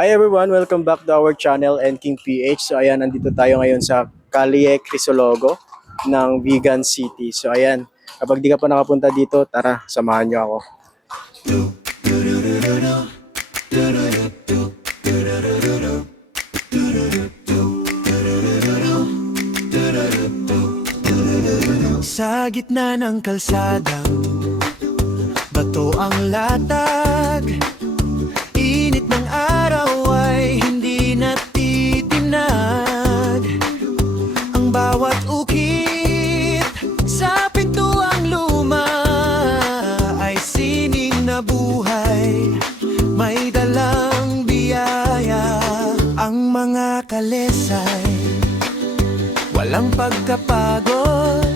Hi everyone, welcome back to our channel and King PH. So ayan, nandito tayo ngayon sa Calle Crisologo ng Vegan City. So ayan, kapag di ka pa nakapunta dito, tara, samahan nyo ako. Sa gitna ng kalsadang bato ang latag, init ng araw ay hindi natitinag. Ang bawat ukit sa pintuang luma ay sining na buhay, may dalang biyaya. Ang mga kalesay walang pagkapagod,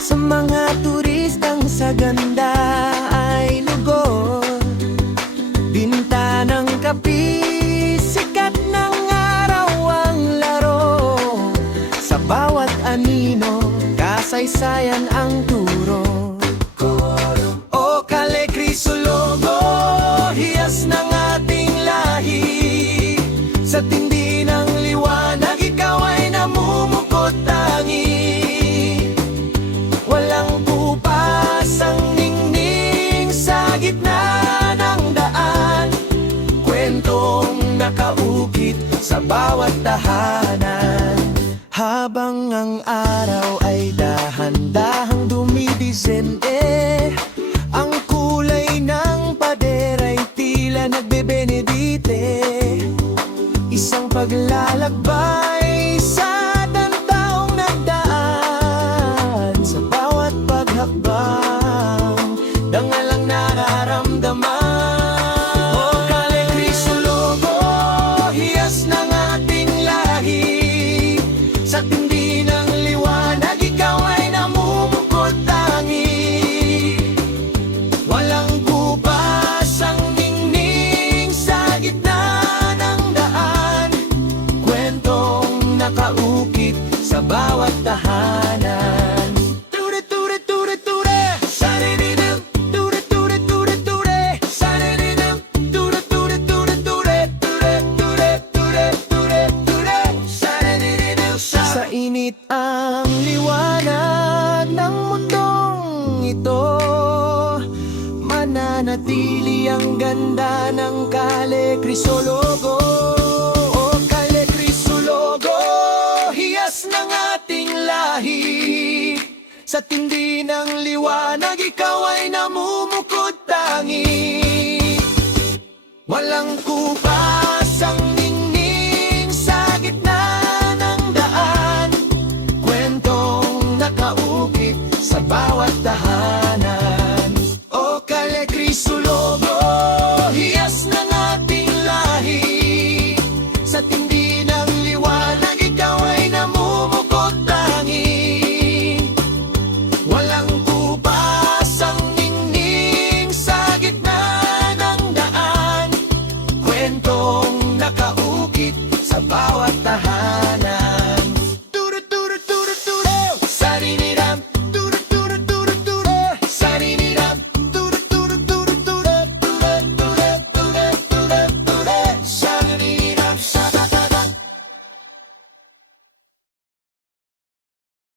sa mga turistang sa ganda ay lugod. Bintanang kapi, sikat ng araw ang laro. Sa bawat anino, kasaysayan ang turo. O Calle Crisologo, hiyas ng ating lahi. Sa tindi ng liwanag, ikaw ay namumukot tangi. Walang bupas ang ningning sa gitna ng daan, kwentong nakaukit sa bawat tahanan. Habang ang araw ay dahan-dahang dumidisente, ang kulay ng pader ay tila nagbebenedite. Isang paglalakbay sa tantaong nagdaan, sa bawat paghakbang, dangalang nararamdaman. O Calle Crisologo, hiyas ng ating lahi. Sa tindi ng liwanag, ikaw ay namumukot tangi. Walang bupas ang ningning sa gitna ng daan, kwentong nakaukit sa bawat tahanan. Ture ture ture ture, saninidil. Ture ture ture ture, saninidil. Ture ture ture ture, ture ture ture ture ture, saninidil. Sa init ang liwanag ng mundong ito, mananatili ang ganda ng Calle Crisologo. O Calle Crisologo, hiyas ng ating lahi. Sa tindi ng liwanag, ikaw ay namumukod tangi. Walang